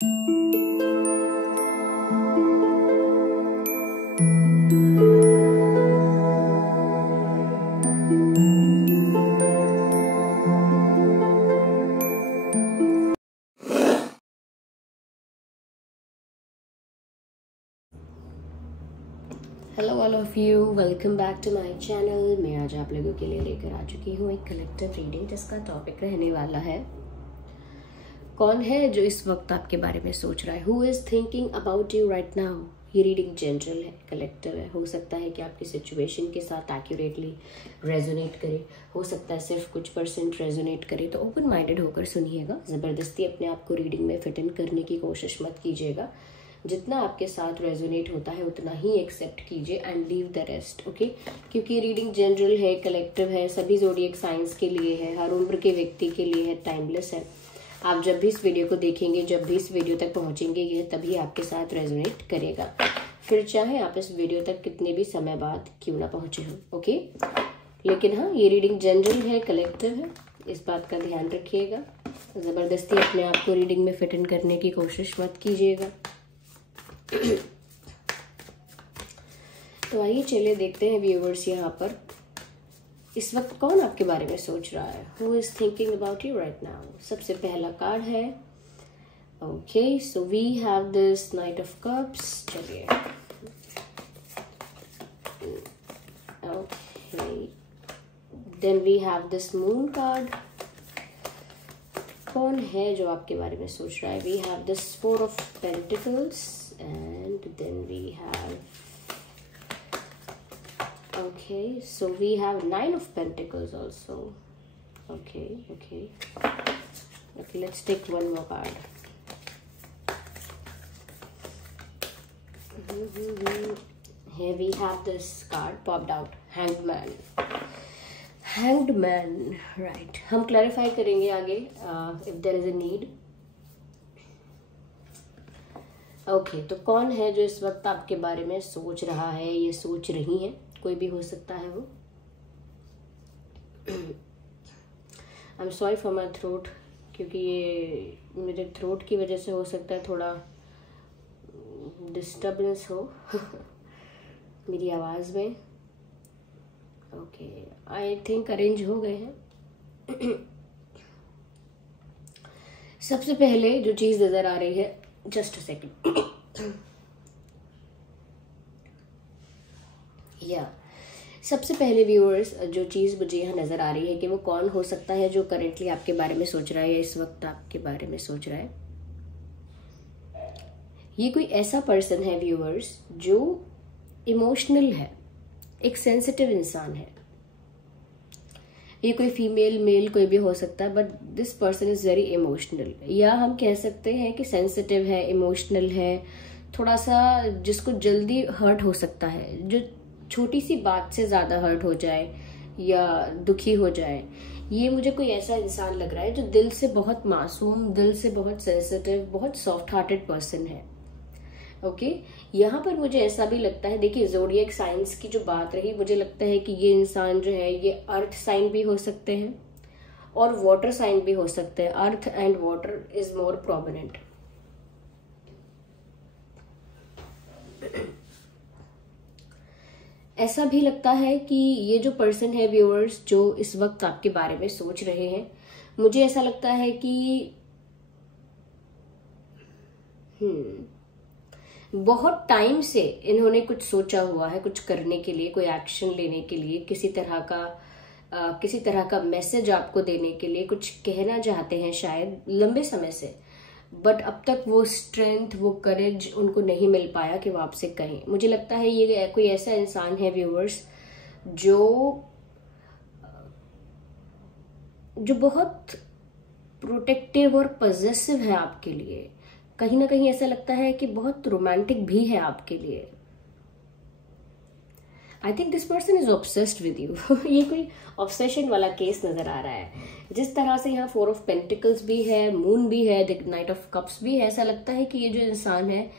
Hello all of you, welcome back to my channel. मैं आज आप लोगों के लिए लेकर आ चुकी हूँ एक कलेक्टिव रीडिंग जिसका टॉपिक रहने वाला है कौन है जो इस वक्त आपके बारे में सोच रहा है। Who is thinking about you right now. ये रीडिंग जनरल है, कलेक्टिव है। हो सकता है कि आपकी सिचुएशन के साथ एक्यूरेटली रेजोनेट करे, हो सकता है सिर्फ कुछ % रेजोनेट करे। तो ओपन माइंडेड होकर सुनिएगा, ज़बरदस्ती अपने आप को रीडिंग में फिट इन करने की कोशिश मत कीजिएगा। जितना आपके साथ रेजोनेट होता है उतना ही एक्सेप्ट कीजिए and leave the rest, okay. क्योंकि रीडिंग जनरल है, कलेक्टिव है, सभी ज़ोडिएक साइंस के लिए है, हर उम्र के व्यक्ति के लिए है, टाइमलेस है। आप जब भी इस वीडियो को देखेंगे, जब भी इस वीडियो तक पहुंचेंगे, ये तभी आपके साथ रेजोनेट करेगा, फिर चाहे आप इस वीडियो तक कितने भी समय बाद क्यों ना पहुंचे हो, ओके। लेकिन हाँ, ये रीडिंग जनरल है, कलेक्टिव है, इस बात का ध्यान रखिएगा। ज़बरदस्ती अपने आप को रीडिंग में फिट इन करने की कोशिश मत कीजिएगा। तो आइए चलिए देखते हैं व्यूवर्स, यहाँ पर इस वक्त कौन आपके बारे में सोच रहा है। Who is thinking about you right now. सबसे पहला कार्ड है, okay, so we have this knight of cups. चलिए, okay, then we have this moon card. कौन है जो आपके बारे में सोच रहा है। We have this 4 of pentacles and then we have, okay, so we have 9 of pentacles also. Okay, let's take one more card. Here we have this card popped out, hanged man, right। हम clarify करेंगे आगे if there is a need। Okay, तो कौन है जो इस वक्त आपके बारे में सोच रहा है, ये सोच रही है, कोई भी हो सकता है वो। I am sorry for my throat, क्योंकि ये मेरे थ्रोट की वजह से हो सकता है थोड़ा डिस्टर्बेंस हो मेरी आवाज़ में। ओके, आई थिंक अरेंज हो गए हैं। सबसे पहले जो चीज़ नज़र आ रही है, जस्ट अ सेकेंड, सबसे पहले व्यूअर्स जो चीज़ मुझे यहाँ नज़र आ रही है कि वो कौन हो सकता है जो करेंटली आपके बारे में सोच रहा है या इस वक्त आपके बारे में सोच रहा है। ये कोई ऐसा पर्सन है व्यूअर्स जो इमोशनल है, एक सेंसिटिव इंसान है। ये कोई फीमेल मेल कोई भी हो सकता है, but this person is very emotional, या हम कह सकते हैं कि सेंसिटिव है, इमोशनल है, थोड़ा सा जिसको जल्दी हर्ट हो सकता है, जो छोटी सी बात से ज्यादा हर्ट हो जाए या दुखी हो जाए। ये मुझे कोई ऐसा इंसान लग रहा है जो दिल से बहुत मासूम, दिल से बहुत सेंसिटिव, बहुत सॉफ्ट हार्टेड पर्सन है, ओके। यहाँ पर मुझे ऐसा भी लगता है, देखिए ज़ोडिएक साइंस की जो बात रही, मुझे लगता है कि ये इंसान जो है ये अर्थ साइन भी हो सकते हैं और वाटर साइन भी हो सकते हैं। Earth and water is more prominent. ऐसा भी लगता है कि ये जो पर्सन है व्यूअर्स जो इस वक्त आपके बारे में सोच रहे हैं, मुझे ऐसा लगता है कि बहुत टाइम से इन्होंने कुछ सोचा हुआ है, कुछ करने के लिए, कोई एक्शन लेने के लिए, किसी तरह का मैसेज आपको देने के लिए कुछ कहना चाहते हैं शायद लंबे समय से, बट अब तक वो स्ट्रेंथ, वो करेज उनको नहीं मिल पाया कि वो आपसे कहें। मुझे लगता है ये कोई ऐसा इंसान है व्यूअर्स जो बहुत प्रोटेक्टिव और पॉजेसिव है आपके लिए। कहीं ना कहीं ऐसा लगता है कि बहुत रोमांटिक भी है आपके लिए। I think this person is obsessed with you. ये कोई ऑब्सेशन वाला केस नजर आ रहा है। जिस तरह से यहाँ 4 ऑफ पेंटिकल्स भी है, मून भी है, द नाइट ऑफ कप्स भी है, ऐसा लगता है कि ये जो इंसान है,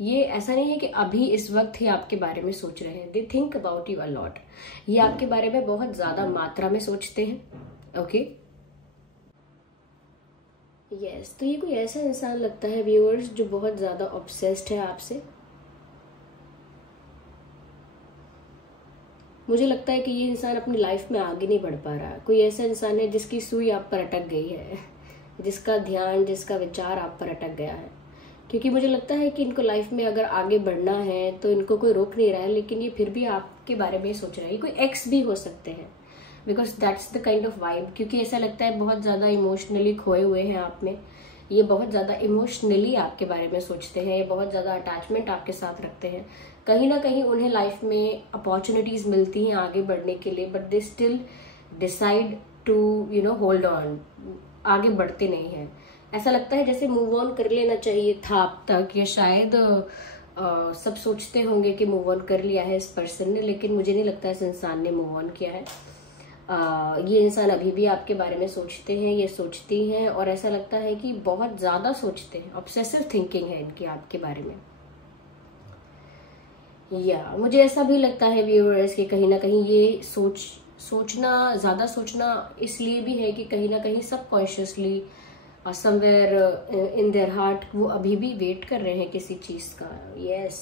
ये ऐसा नहीं है कि अभी इस वक्त ही आपके बारे में सोच रहे हैं। They think about you a lot. ये आपके बारे में बहुत ज्यादा मात्रा में सोचते हैं, ओके। यस, तो ये कोई ऐसा इंसान लगता है व्यूअर्स जो बहुत ज़्यादा ऑब्सेस्ड है आपसे। मुझे लगता है कि ये इंसान अपनी लाइफ में आगे नहीं बढ़ पा रहा। कोई ऐसा इंसान है जिसकी सुई आप पर अटक गई है, जिसका ध्यान, जिसका विचार आप पर अटक गया है। क्योंकि मुझे लगता है कि इनको लाइफ में अगर आगे बढ़ना है तो इनको कोई रोक नहीं रहा है, लेकिन ये फिर भी आपके बारे में सोच रहा है। ये कोई एक्स भी हो सकते हैं, because that's the kind of vibe. क्योंकि ऐसा लगता है बहुत ज़्यादा इमोशनली खोए हुए हैं आप में। ये बहुत ज़्यादा इमोशनली आपके बारे में सोचते हैं, ये बहुत ज़्यादा अटैचमेंट आपके साथ रखते हैं। कहीं ना कहीं उन्हें लाइफ में अपॉर्चुनिटीज मिलती हैं आगे बढ़ने के लिए, but they still decide to hold on, आगे बढ़ते नहीं हैं। ऐसा लगता है जैसे मूव ऑन कर लेना चाहिए था अब तक, या शायद सब सोचते होंगे कि मूव ऑन कर लिया है इस पर्सन ने, लेकिन मुझे नहीं लगता इस इंसान ने मूव ऑन किया है। ये इंसान अभी भी आपके बारे में सोचते हैं, ये सोचती हैं, और ऐसा लगता है कि बहुत ज्यादा सोचते हैं। ऑब्सेसिव थिंकिंग है इनकी आपके बारे में। या मुझे ऐसा भी लगता है व्यूअर्स कि कहीं ना कहीं ये ज्यादा सोचना इसलिए भी है कि कहीं ना कहीं subconsciously somewhere in their heart वो अभी भी वेट कर रहे हैं किसी चीज का। यस,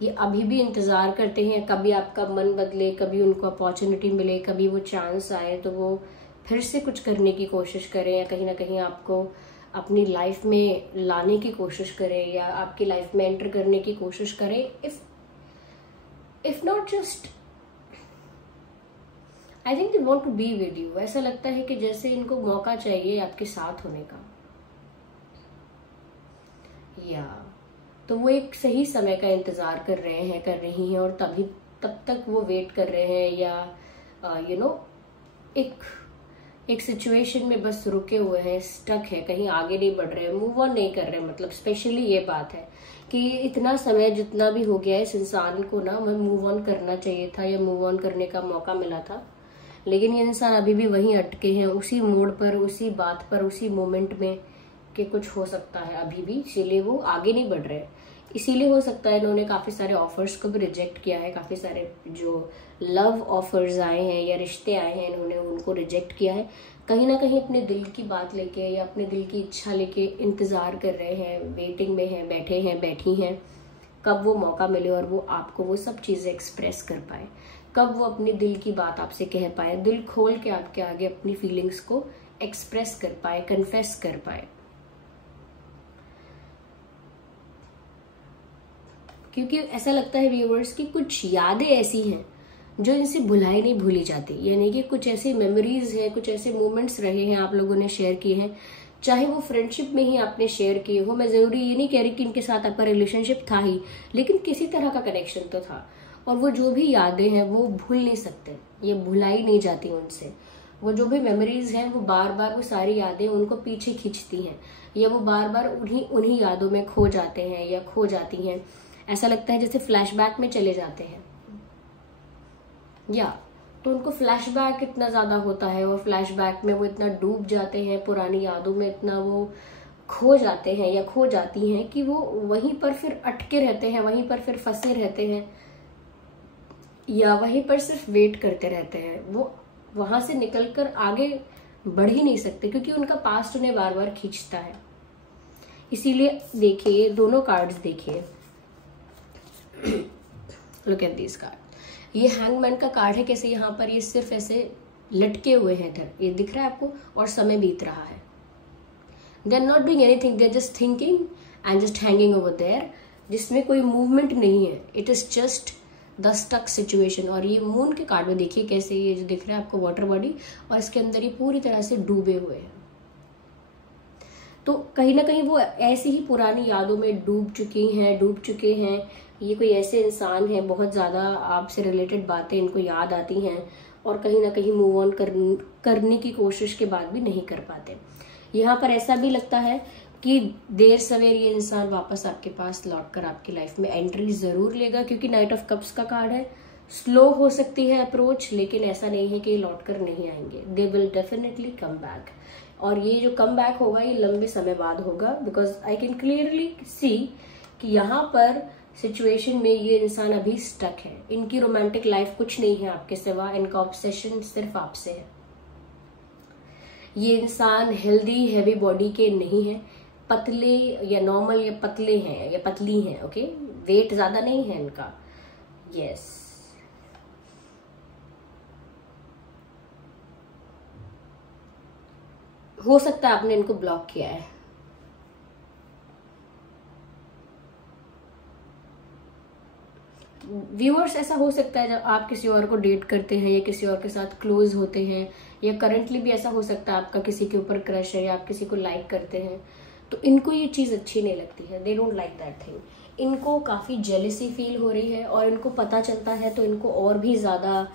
ये अभी भी इंतजार करते हैं कभी आपका मन बदले, कभी उनको अपॉर्चुनिटी मिले, कभी वो चांस आए तो वो फिर से कुछ करने की कोशिश करें, या कहीं ना कहीं आपको अपनी लाइफ में लाने की कोशिश करें, या आपकी लाइफ में एंटर करने की कोशिश करें। If not just, I think they want to be with you. ऐसा लगता है कि जैसे इनको मौका चाहिए आपके साथ होने का। या तो वो एक सही समय का इंतजार कर रही हैं, और तब तक वो वेट कर रहे हैं, या एक सिचुएशन में बस रुके हुए हैं, स्टक है, कहीं आगे नहीं बढ़ रहे, मूव ऑन नहीं कर रहे। मतलब स्पेशली ये बात है कि इतना समय जितना भी हो गया इस इंसान को ना, मूव ऑन करना चाहिए था, या मूव ऑन करने का मौका मिला था, लेकिन ये इंसान अभी भी वहीं अटके हैं, उसी मोड़ पर, उसी बात पर, उसी मोमेंट में कि कुछ हो सकता है अभी भी, इसीलिए वो आगे नहीं बढ़ रहे। इसीलिए हो सकता है इन्होंने काफी सारे ऑफर्स को भी रिजेक्ट किया है, काफी सारे जो लव ऑफर्स आए हैं या रिश्ते आए हैं इन्होंने उनको रिजेक्ट किया है। कहीं ना कहीं अपने दिल की बात लेके या अपने दिल की इच्छा लेके इंतजार कर रहे हैं, वेटिंग में हैं, बैठे हैं, बैठी हैं, कब वो मौका मिले और वो आपको वो सब चीजें एक्सप्रेस कर पाए, कब वो अपनी दिल की बात आपसे कह पाए, दिल खोल के आपके आगे अपनी फीलिंग्स को एक्सप्रेस कर पाए, कन्फेस कर पाए। क्योंकि ऐसा लगता है व्यूअर्स कि कुछ यादें ऐसी हैं जो इनसे भुलाई नहीं भूली जाती। यानी कि कुछ ऐसी मेमोरीज हैं, कुछ ऐसे मोमेंट्स रहे हैं आप लोगों ने शेयर किए हैं, चाहे वो फ्रेंडशिप में ही आपने शेयर किए हो। मैं जरूरी ये नहीं कह रही कि इनके साथ आपका रिलेशनशिप था ही, लेकिन किसी तरह का कनेक्शन तो था। और वो जो भी यादें हैं वो भूल नहीं सकते, ये भुलाई नहीं जाती उनसे। वो जो भी मेमोरीज हैं वो बार बार, वो सारी यादें उनको पीछे खींचती हैं, या वो बार बार उन्हीं यादों में खो जाते हैं या खो जाती हैं। ऐसा लगता है जैसे फ्लैशबैक में चले जाते हैं, या तो उनको फ्लैशबैक इतना ज्यादा होता है, और फ्लैशबैक में वो इतना डूब जाते हैं, पुरानी यादों में इतना वो खो जाते हैं या खो जाती हैं कि वो वहीं पर फिर अटके रहते हैं, वहीं पर फिर फंसे रहते हैं, या वहीं पर सिर्फ वेट करते रहते हैं। वो वहां से निकलकर आगे बढ़ ही नहीं सकते, क्योंकि उनका पास्ट उन्हें बार बार खींचता है। इसीलिए देखिए, दोनों कार्ड्स देखिए, लुक एट दिस कार्ड। ये हैंगमैन का कार्ड है, कैसे यहाँ पर ये सिर्फ ऐसे लटके हुए हैं इधर, ये दिख रहा है आपको, और समय बीत रहा है। They are not doing anything, they are just thinking and just hanging over there, जिसमें कोई मूवमेंट नहीं है। It is just the stuck situation. और ये मून के कार्ड में देखिए कैसे ये जो दिख रहा है आपको वाटर बॉडी, और इसके अंदर ये पूरी तरह से डूबे हुए हैं। तो कहीं ना कहीं वो ऐसी ही पुरानी यादों में डूब चुके हैं। ये कोई ऐसे इंसान है, बहुत ज्यादा आपसे रिलेटेड बातें इनको याद आती हैं, और कहीं ना कहीं मूव ऑन करने की कोशिश के बाद भी नहीं कर पाते। यहाँ पर ऐसा भी लगता है कि देर सवेर ये इंसान वापस आपके पास लौटकर आपकी लाइफ में एंट्री जरूर लेगा, क्योंकि नाइट ऑफ कप्स का कार्ड है। स्लो हो सकती है अप्रोच, लेकिन ऐसा नहीं है कि लौटकर नहीं आएंगे। They will definitely come back, और ये जो कम बैक होगा ये लंबे समय बाद होगा, because I can clearly see कि यहाँ पर सिचुएशन में ये इंसान अभी स्टक है। इनकी रोमांटिक लाइफ कुछ नहीं है आपके सिवा, इनका ऑब्सेशन सिर्फ आपसे है। ये इंसान हेल्दी हैवी बॉडी के नहीं है, पतले या नॉर्मल या पतले हैं या पतली हैं, ओके, वेट ज्यादा नहीं है इनका। यस, हो सकता है आपने इनको ब्लॉक किया है। व्यूअर्स, ऐसा हो सकता है जब आप किसी और को डेट करते हैं या किसी और के साथ क्लोज होते हैं, या करंटली भी ऐसा हो सकता है आपका किसी के ऊपर क्रश है या आप किसी को लाइक करते हैं, तो इनको ये चीज़ अच्छी नहीं लगती है। They don't like that thing. इनको काफ़ी जेलसी फील हो रही है और इनको पता चलता है तो इनको और भी ज़्यादा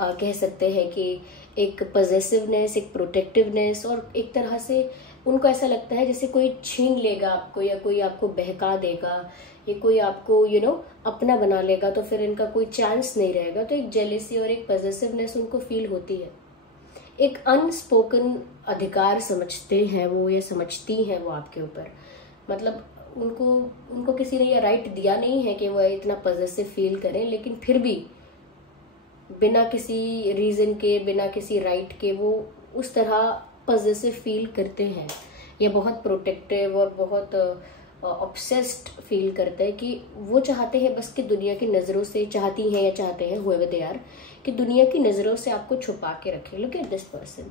कह सकते हैं कि एक पॉजेसिवनेस, एक प्रोटेक्टिवनेस, और एक तरह से उनको ऐसा लगता है जैसे कोई छीन लेगा आपको या कोई आपको बहका देगा या कोई आपको अपना बना लेगा, तो फिर इनका कोई चांस नहीं रहेगा। तो एक जेलेसी और एक पॉजेसिवनेस उनको फील होती है। एक अनस्पोकन अधिकार समझते हैं वो या समझती हैं वो आपके ऊपर। मतलब उनको किसी ने ये राइट दिया नहीं है कि वो इतना पॉजेसिव फील करें, लेकिन फिर भी बिना किसी रीजन के, बिना किसी राइट के वो उस तरह पॉजेसिव फील करते हैं या बहुत प्रोटेक्टिव और बहुत ऑब्सेस्ड फील करते हैं कि वो चाहते हैं बस कि दुनिया की नज़रों से, चाहती हैं या चाहते हैं whoever they are, कि दुनिया की नज़रों से आपको छुपा के रखें। Look at this person,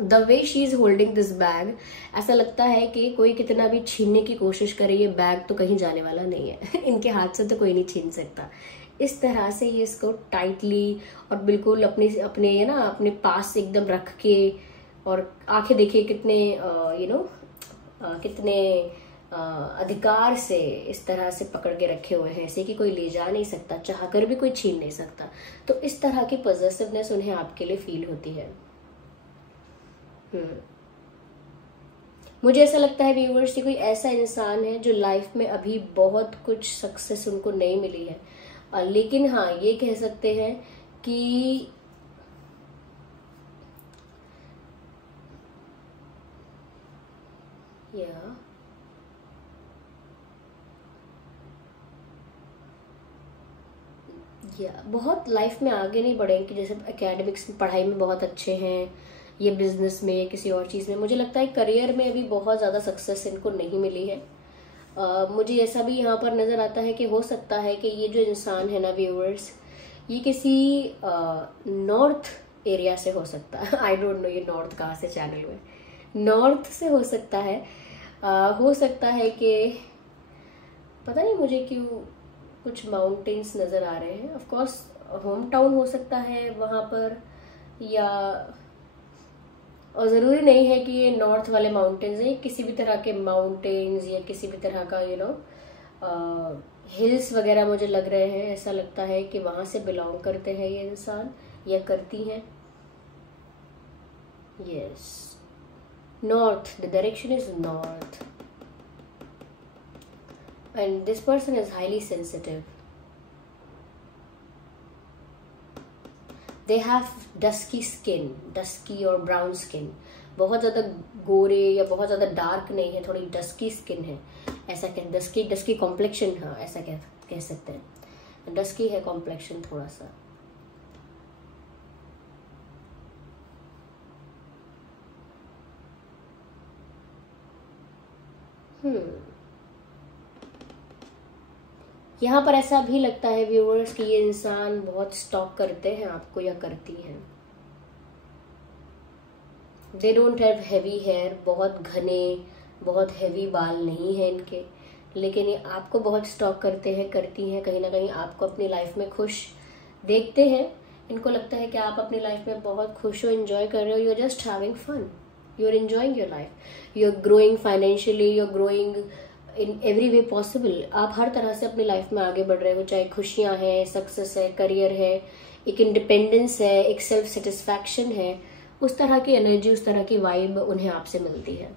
the way she is holding this bag, ऐसा लगता है कि कोई कितना भी छीनने की कोशिश करे ये बैग तो कहीं जाने वाला नहीं है इनके हाथ से तो कोई नहीं छीन सकता। इस तरह से ये इसको टाइटली और बिल्कुल अपने पास एकदम रख के, और आंखें देखिए कितने कितने अधिकार से इस तरह से पकड़ के रखे हुए हैं, ऐसे कि कोई ले जा नहीं सकता, चाह कर भी कोई छीन नहीं सकता। तो इस तरह की पॉजेसिवनेस उन्हें आपके लिए फील होती है। मुझे ऐसा लगता है व्यूअर्स कि कोई ऐसा इंसान है जो लाइफ में अभी बहुत कुछ सक्सेस उनको नहीं मिली है, लेकिन हाँ ये कह सकते हैं कि बहुत लाइफ में आगे नहीं बढ़े कि जैसे एकेडमिक्स पढ़ाई में बहुत अच्छे हैं, ये बिजनेस में या किसी और चीज़ में। मुझे लगता है करियर में अभी बहुत ज़्यादा सक्सेस इनको नहीं मिली है। मुझे ऐसा भी यहाँ पर नज़र आता है कि हो सकता है कि ये जो इंसान है ना व्यूअर्स, ये किसी नॉर्थ एरिया से हो सकता है। आई डोंट नो ये नॉर्थ कहाँ से चैनल में, नॉर्थ से हो सकता है। हो सकता है कि पता नहीं मुझे क्यों कुछ माउंटेन्स नज़र आ रहे हैं। ऑफ कोर्स होम टाउन हो सकता है वहाँ पर, या और ज़रूरी नहीं है कि ये नॉर्थ वाले माउंटेन्स हैं, किसी भी तरह के माउंटेन्स या किसी भी तरह का हिल्स वगैरह मुझे लग रहे हैं। ऐसा लगता है कि वहाँ से बिलोंग करते हैं ये इंसान या करती हैं। Yes, north, the direction is north, and this person is highly sensitive. They have dusky skin, dusky और brown skin, बहुत ज़्यादा गोरे या बहुत ज़्यादा डार्क नहीं है, थोड़ी डस्की स्किन है। ऐसा कह डस्की कॉम्प्लेक्शन, हाँ ऐसा कह सकते हैं, डस्की है कॉम्प्लेक्शन थोड़ा सा। यहाँ पर ऐसा भी लगता है व्यूअर्स कि ये इंसान बहुत स्टॉक करते हैं आपको या करती हैं। They don't have heavy hair, बहुत घने, बहुत हैवी बाल नहीं है इनके, लेकिन ये आपको बहुत स्टॉक करते हैं, करती हैं। कहीं ना कहीं आपको अपनी लाइफ में खुश देखते हैं। इनको लगता है कि आप अपनी लाइफ में बहुत खुश हो, एंजॉय कर रहे हो, you are just having fun, you are enjoying your life, you are growing financially, you are growing in every way possible. आप हर तरह से अपनी लाइफ में आगे बढ़ रहे हो, चाहे खुशियां हैं, सक्सेस है, करियर है, एक इंडिपेंडेंस है, एक सेल्फ सेटिस्फैक्शन है। उस तरह की एनर्जी, उस तरह की वाइब उन्हें आपसे मिलती है।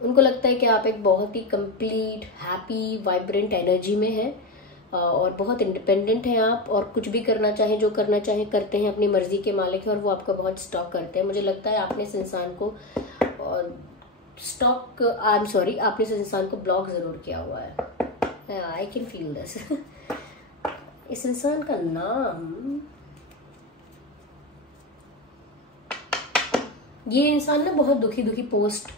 उनको लगता है कि आप एक बहुत ही कंप्लीट, हैप्पी, वाइब्रेंट एनर्जी में है और बहुत इंडिपेंडेंट हैं आप, और कुछ भी करना चाहें, जो करना चाहें करते हैं, अपनी मर्जी के मालिक हैं, और वो आपका बहुत स्टॉक करते हैं। मुझे लगता है आपने इस इंसान को आपने इस इंसान को ब्लॉक जरूर किया हुआ है। I can feel this. इस इंसान का नाम ये इंसान ना बहुत दुखी दुखी पोस्ट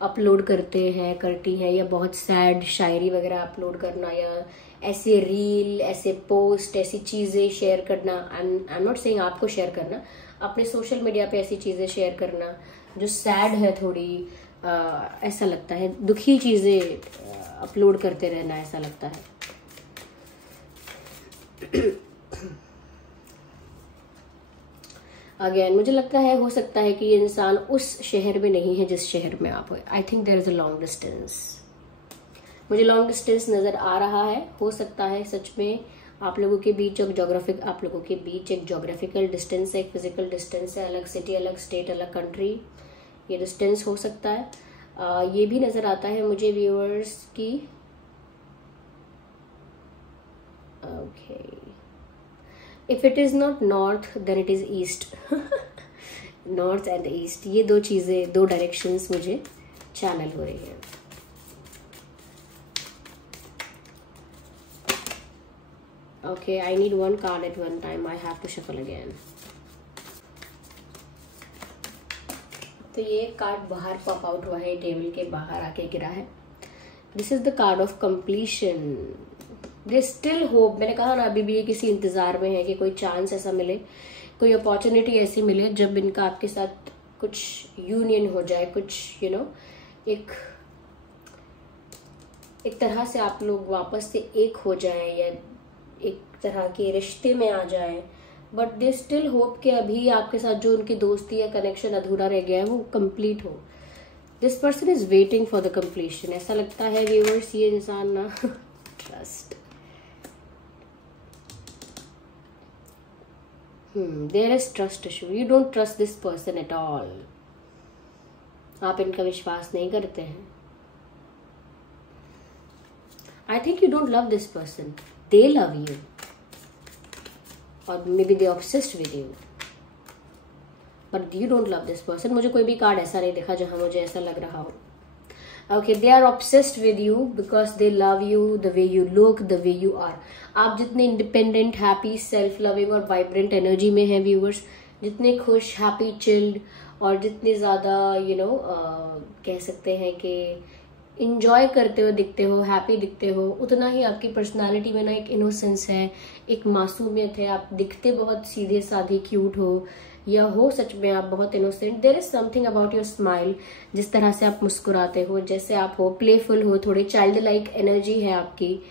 अपलोड करती हैं, या बहुत सैड शायरी वगैरह अपलोड करना, या ऐसे रील, ऐसे पोस्ट, ऐसी चीज़ें शेयर करना। आई एम नॉट सेइंग आपको शेयर करना, अपने सोशल मीडिया पे ऐसी चीज़ें शेयर करना जो सैड है थोड़ी, ऐसा लगता है दुखी चीज़ें अपलोड करते रहना ऐसा लगता है। अगेन मुझे लगता है, हो सकता है कि ये इंसान उस शहर में नहीं है जिस शहर में आप हो। I think there is a long distance, मुझे लॉन्ग डिस्टेंस नज़र आ रहा है। हो सकता है सच में आप लोगों के बीच एक जोग्राफिकल डिस्टेंस है, एक फिजिकल डिस्टेंस है, अलग सिटी, अलग स्टेट, अलग कंट्री, ये डिस्टेंस हो सकता है। ये भी नज़र आता है मुझे व्यूअर्स की, okay, if it is not north then it is east. North and east, ये दो चीजें, दो डायरेक्शंस मुझे चैनल हो रही है। Okay, I need one card at one time, I have to shuffle again. तो ये कार्ड बाहर पॉप आउट हुआ है, टेबल के बाहर आके गिरा है। This is the card of completion. They still hope, मैंने कहा ना अभी भी ये किसी इंतजार में है कि कोई चांस ऐसा मिले, कोई अपॉर्चुनिटी ऐसी मिले जब इनका आपके साथ कुछ यूनियन हो जाए, कुछ एक तरह से आप लोग वापस से एक हो जाएं या एक तरह के रिश्ते में आ जाएं। बट दे स्टिल होप कि अभी आपके साथ जो उनकी दोस्ती या कनेक्शन अधूरा रह गया है वो कंप्लीट हो। This person is waiting for the completion, ऐसा लगता है व्यूअर्स। ये इंसान ना trust, there is trust issue, you don't trust this person at all. आप इनका विश्वास नहीं करते हैं। I think you don't love this person, they love you, और maybe they obsessed with you, but you don't love this person. मुझे कोई भी कार्ड ऐसा नहीं दिखा जहां मुझे ऐसा लग रहा हो। Okay, they are obsessed with you because they love you the way you look, the way you are. आप जितने इंडिपेंडेंट, हैप्पी, सेल्फ लविंग और वाइब्रेंट एनर्जी में हैं व्यूअर्स, जितने खुश, हैप्पी, चिल्ड और जितने ज़्यादा कह सकते हैं कि इंजॉय करते हो दिखते हो, हैप्पी दिखते हो, उतना ही आपकी पर्सनालिटी में ना एक इनोसेंस है, एक मासूमियत है। आप दिखते बहुत सीधे साधे क्यूट हो, या हो सच में आप बहुत innocent. There is something about your smile, जिस तरह से आप मुस्कुराते हो, जैसे आप हो, प्लेफुल हो, थोड़े चाइल्ड लाइक एनर्जी है आपकी,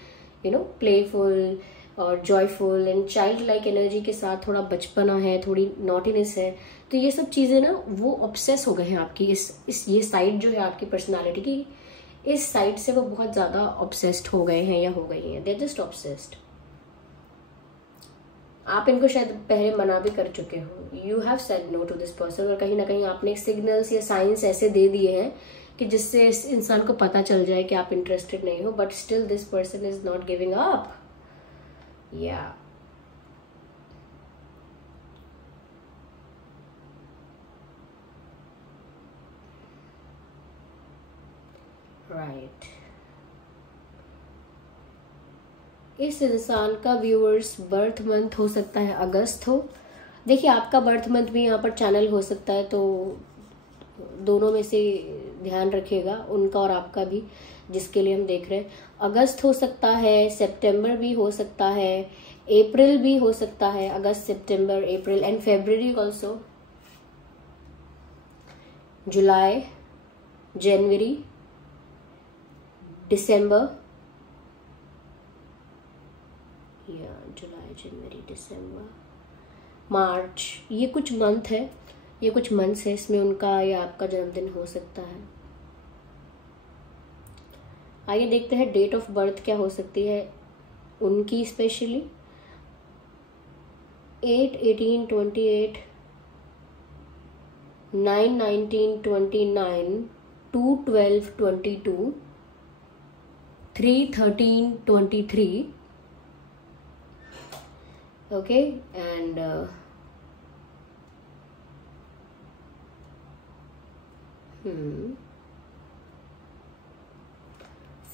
प्लेफुल और joyful and child like energy के साथ थोड़ा बचपना है, थोड़ी नॉटीनेस है। तो ये सब चीजें ना वो ऑब्सेस हो गए हैं आपकी ये साइड जो है आपकी पर्सनालिटी की, इस साइड से वो बहुत ज्यादा ऑब्सेस्ड हो गए हैं या हो गई हैं। They are just obsessed. आप इनको शायद पहले मना भी कर चुके हो, you have said no to this person, और कहीं ना कहीं आपने सिग्नल्स या साइंस ऐसे दे दिए हैं कि जिससे इस इंसान को पता चल जाए कि आप इंटरेस्टेड नहीं हो, but still this person is not giving up. या राइट, इस इंसान का व्यूअर्स बर्थ मंथ हो सकता है अगस्त हो। देखिए, आपका बर्थ मंथ भी यहाँ पर चैनल हो सकता है, तो दोनों में से ध्यान रखिएगा, उनका और आपका भी, जिसके लिए हम देख रहे हैं। अगस्त हो सकता है, सितंबर भी हो सकता है, अप्रैल भी हो सकता है, अगस्त, सितंबर, अप्रैल एंड फरवरी ऑल्सो, जुलाई, जनवरी, दिसंबर, या जुलाई, जनवरी, दिसंबर, मार्च, ये कुछ मंथ है, ये कुछ मंथ्स है, इसमें उनका या आपका जन्मदिन हो सकता है। आइए देखते हैं डेट ऑफ बर्थ क्या हो सकती है उनकी, स्पेशली 8/18/28, 9/19/29, 2/12/22, 3/13/23, okay, and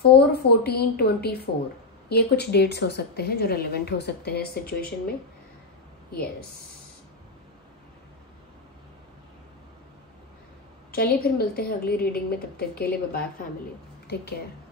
4/14/24। ये कुछ डेट्स हो सकते हैं जो रेलेवेंट हो सकते हैं इस सिचुएशन में। यस, चलिए फिर मिलते हैं अगली रीडिंग में, तब तक के लिए bye bye family, take care.